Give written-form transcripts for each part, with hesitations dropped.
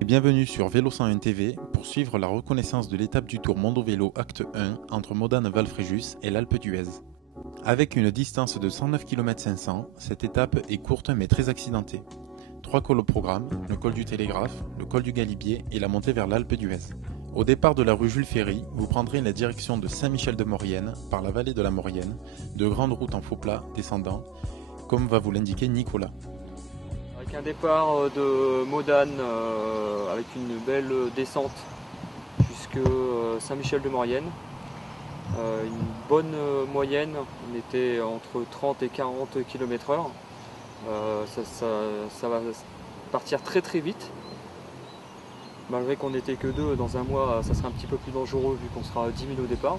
Et bienvenue sur Vélo 101 TV pour suivre la reconnaissance de l'étape du Tour Mondovelo Acte 1 entre Modane-Val Fréjus et l'Alpe d'Huez. Avec une distance de 109 km 500, cette étape est courte mais très accidentée. 3 cols au programme, le col du Télégraphe, le col du Galibier et la montée vers l'Alpe d'Huez. Au départ de la rue Jules Ferry, vous prendrez la direction de Saint-Michel-de-Maurienne par la vallée de la Maurienne, de grandes routes en faux plat descendant, comme va vous l'indiquer Nicolas. Avec un départ de Modane avec une belle descente jusqu'à Saint-Michel-de-Maurienne. Une bonne moyenne, on était entre 30 et 40 km/h. Ça va partir très très vite. Malgré qu'on n'était que 2 dans un mois, ça sera un petit peu plus dangereux vu qu'on sera 10 000 au départ.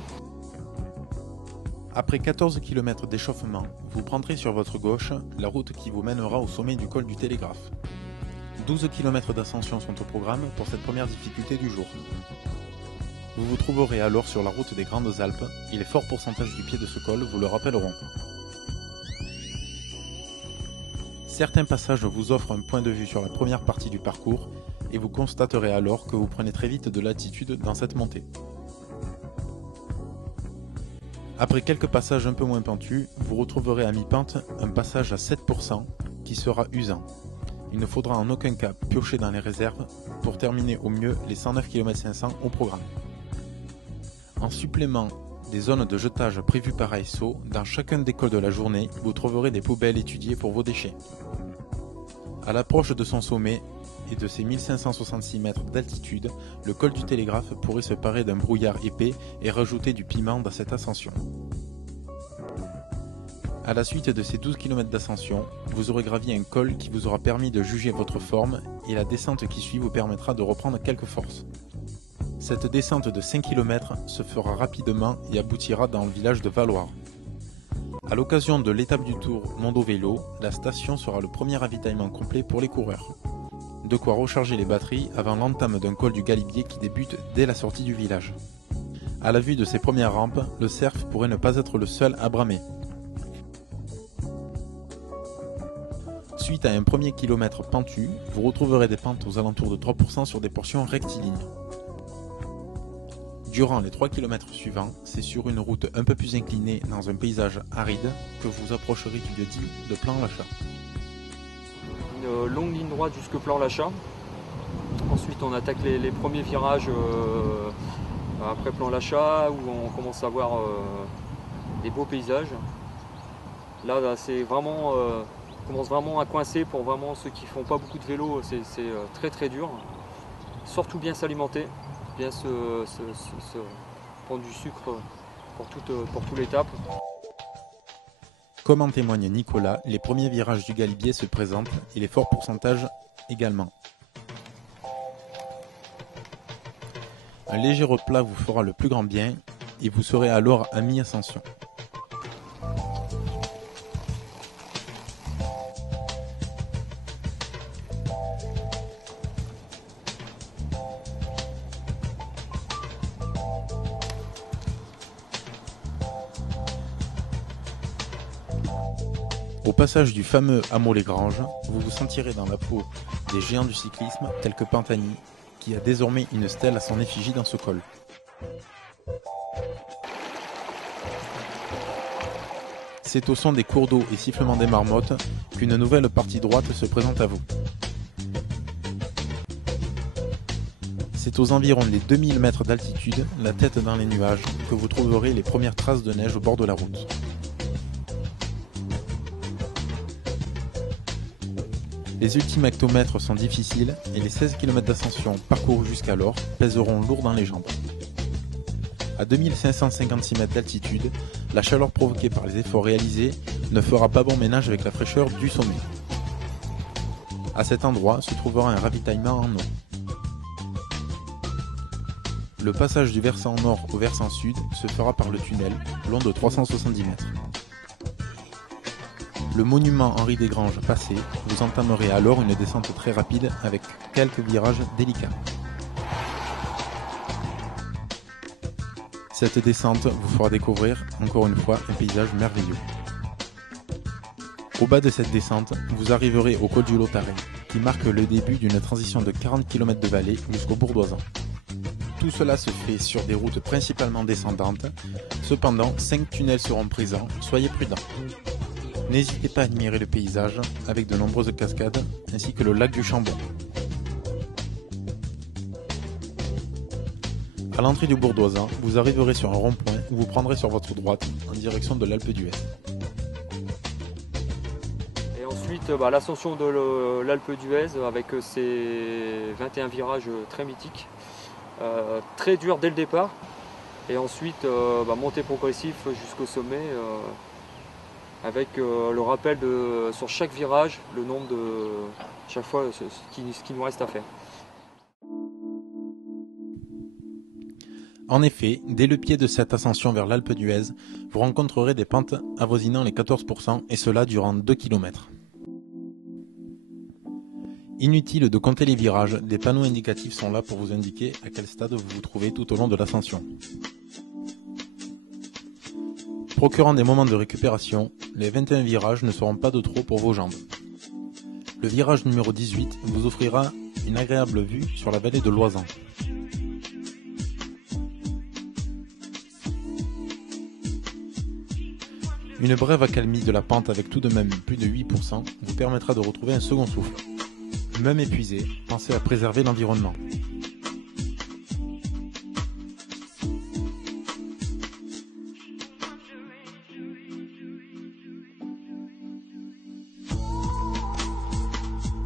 Après 14 km d'échauffement, vous prendrez sur votre gauche la route qui vous mènera au sommet du col du Télégraphe. 12 km d'ascension sont au programme pour cette première difficulté du jour. Vous vous trouverez alors sur la route des Grandes Alpes et les forts pourcentages du pied de ce col vous le rappelleront. Certains passages vous offrent un point de vue sur la première partie du parcours et vous constaterez alors que vous prenez très vite de l'altitude dans cette montée. Après quelques passages un peu moins pentus, vous retrouverez à mi-pente un passage à 7% qui sera usant. Il ne faudra en aucun cas piocher dans les réserves pour terminer au mieux les 109 km 500 au programme. En supplément des zones de jetage prévues par ASO, dans chacun des cols de la journée, vous trouverez des poubelles étudiées pour vos déchets. À l'approche de son sommet et de ses 1566 mètres d'altitude, le col du Télégraphe pourrait se parer d'un brouillard épais et rajouter du piment dans cette ascension. À la suite de ces 12 km d'ascension, vous aurez gravi un col qui vous aura permis de juger votre forme et la descente qui suit vous permettra de reprendre quelques forces. Cette descente de 5 km se fera rapidement et aboutira dans le village de Valloire. A l'occasion de l'étape du Tour Mondovelo, la station sera le premier ravitaillement complet pour les coureurs. De quoi recharger les batteries avant l'entame d'un col du Galibier qui débute dès la sortie du village. À la vue de ces premières rampes, le cerf pourrait ne pas être le seul à bramer. Suite à un premier kilomètre pentu, vous retrouverez des pentes aux alentours de 3% sur des portions rectilignes. Durant les 3 km suivants, c'est sur une route un peu plus inclinée dans un paysage aride que vous approcherez du lieu dit de Plan-Lachat. Une longue ligne droite jusque Plan-Lachat. Ensuite on attaque les premiers virages après Plan-Lachat où on commence à voir des beaux paysages. Là c'est vraiment, on commence vraiment à coincer pour vraiment ceux qui font pas beaucoup de vélo, c'est très très dur. Surtout bien s'alimenter, bien se prendre du sucre pour toute l'étape. Comme en témoigne Nicolas, les premiers virages du Galibier se présentent et les forts pourcentages également. Un léger replat vous fera le plus grand bien et vous serez alors à mi-ascension. Au passage du fameux hameau Les Granges, vous vous sentirez dans la peau des géants du cyclisme tels que Pantani, qui a désormais une stèle à son effigie dans ce col. C'est au son des cours d'eau et sifflements des marmottes qu'une nouvelle partie droite se présente à vous. C'est aux environs des 2000 mètres d'altitude, la tête dans les nuages, que vous trouverez les premières traces de neige au bord de la route. Les ultimes hectomètres sont difficiles et les 16 km d'ascension parcourus jusqu'alors pèseront lourd dans les jambes. À 2556 mètres d'altitude, la chaleur provoquée par les efforts réalisés ne fera pas bon ménage avec la fraîcheur du sommet. À cet endroit se trouvera un ravitaillement en eau. Le passage du versant nord au versant sud se fera par le tunnel, long de 370 mètres. Le monument Henri Desgranges passé, vous entamerez alors une descente très rapide avec quelques virages délicats. Cette descente vous fera découvrir, encore une fois, un paysage merveilleux. Au bas de cette descente, vous arriverez au col du Lautaret, qui marque le début d'une transition de 40 km de vallée jusqu'au Bourdoisan. Tout cela se fait sur des routes principalement descendantes, cependant 5 tunnels seront présents, soyez prudents. N'hésitez pas à admirer le paysage avec de nombreuses cascades ainsi que le lac du Chambon. À l'entrée du Bourdoisan, vous arriverez sur un rond-point où vous prendrez sur votre droite en direction de l'Alpe d'Huez. Et ensuite l'ascension de l'Alpe d'Huez avec ses 21 virages très mythiques, très dur dès le départ, et ensuite montée progressive jusqu'au sommet avec le rappel sur chaque virage le nombre de chaque fois ce qui nous reste à faire. En effet, dès le pied de cette ascension vers l'Alpe d'Huez, vous rencontrerez des pentes avoisinant les 14% et cela durant 2 km. Inutile de compter les virages, des panneaux indicatifs sont là pour vous indiquer à quel stade vous vous trouvez tout au long de l'ascension. Procurant des moments de récupération, les 21 virages ne seront pas de trop pour vos jambes. Le virage numéro 18 vous offrira une agréable vue sur la vallée de l'Oisan. Une brève accalmie de la pente avec tout de même plus de 8% vous permettra de retrouver un second souffle. Même épuisé, pensez à préserver l'environnement.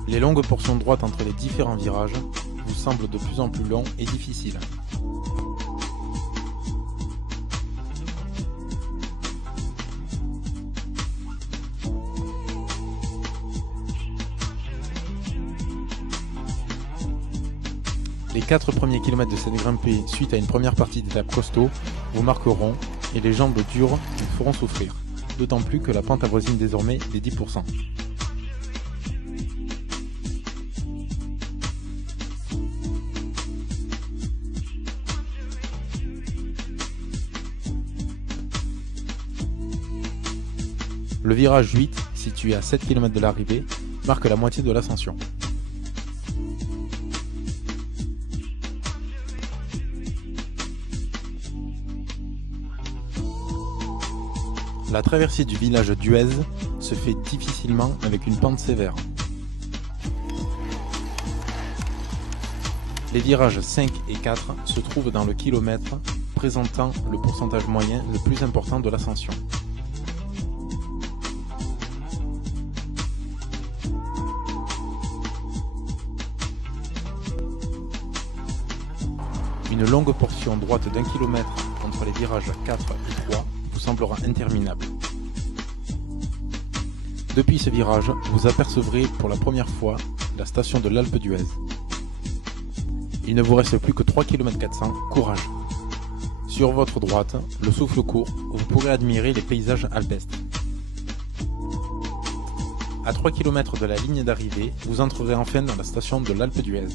Les longues portions droites entre les différents virages vous semblent de plus en plus longs et difficiles. Les 4 premiers kilomètres de cette grimpée suite à une première partie d'étape costaud vous marqueront et les jambes dures vous feront souffrir, d'autant plus que la pente avoisine désormais les 10%. Le virage 8, situé à 7 km de l'arrivée, marque la moitié de l'ascension. La traversée du village d'Huez se fait difficilement avec une pente sévère. Les virages 5 et 4 se trouvent dans le kilomètre, présentant le pourcentage moyen le plus important de l'ascension. Une longue portion droite d'1 km entre les virages 4 et 3 vous semblera interminable. Depuis ce virage, vous apercevrez pour la première fois la station de l'Alpe d'Huez. Il ne vous reste plus que 3 km 400, courage! Sur votre droite, le souffle court, vous pourrez admirer les paysages alpestres. À 3 km de la ligne d'arrivée, vous entrerez enfin dans la station de l'Alpe d'Huez.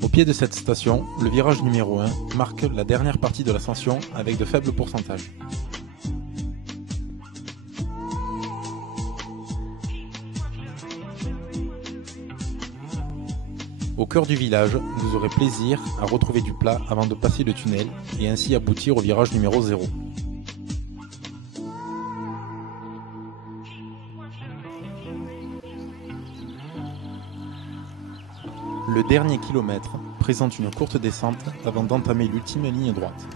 Au pied de cette station, le virage numéro 1 marque la dernière partie de l'ascension avec de faibles pourcentages. Au cœur du village, vous aurez plaisir à retrouver du plat avant de passer le tunnel et ainsi aboutir au virage numéro 0. Le dernier kilomètre présente une courte descente avant d'entamer l'ultime ligne droite.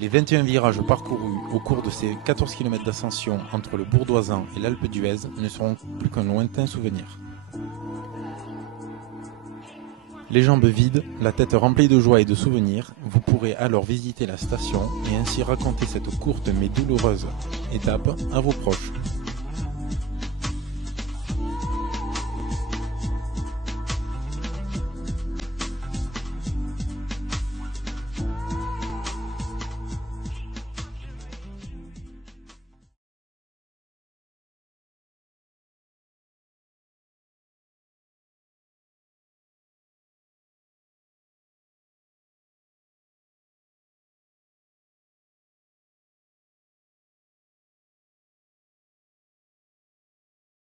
Les 21 virages parcourus au cours de ces 14 km d'ascension entre le Bourdoisan et l'Alpe d'Huez ne seront plus qu'un lointain souvenir. Les jambes vides, la tête remplie de joie et de souvenirs, vous pourrez alors visiter la station et ainsi raconter cette courte mais douloureuse étape à vos proches.